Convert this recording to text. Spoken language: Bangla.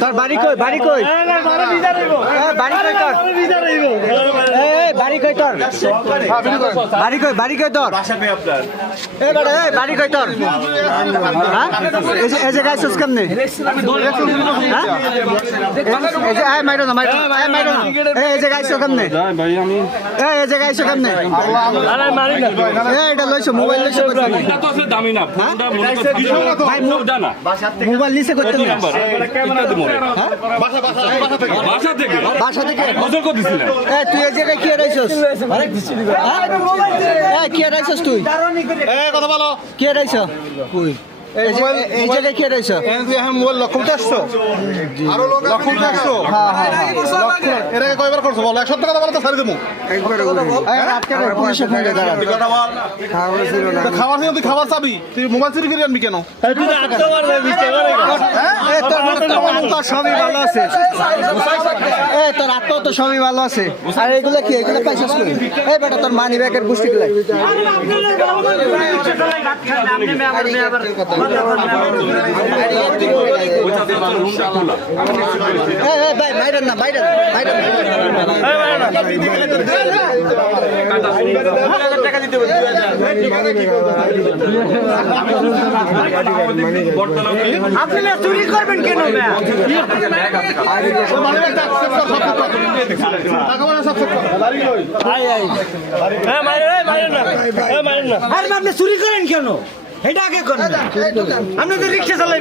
তোর বাড়ি কই বাড়ি কই বাড়ি কই তোর বাড়ি কই তোর বাড়ি কই বাড়ি কই তোর বাড়ি কই তোর এই যে গাইছস কেমনে মাইরো না মাইরো মাইরো না এই যে গাইছো কেমনে এই যে গাইছো কেমনে এটা লইছো মোবাইল লইছো দামি না মোবাইল নিচে করতে বাসা থেকে বাসা থেকে বদল করে দিছিলেন তুই এই জায়গায় কি রাইছস কি রাইছস তুই কথা বলো কি রাইছ কই এই জায়গায় কি রাইছ মোবাইল লক্ষ্য আসছো আরো লোক লক্ষ্য আসছো এর আগে কয়বার করছো বলো 1 সপ্তাহ কথা বলো তো ছাড়ি দেবো পুলিশে ফোন দিয়ে দাঁড়া খাবার ছিল তুই খাবার চাবি তুই মোবাইল চুরি করে আনবি কেন তোর সবই ভালো আছে তোর আত্ম তো সবই ভালো আছে আর এগুলো কি এগুলো পাইছিস কই এই বেটা তোর মানি ব্যাগের গুষ্টি গুলাই ভাই বাইরেন না বাইরেন আপনি চুরি করবেন কেন আপনি চুরি করেন কেন এটা আগে করেন আপনি তো রিক্সা চালাই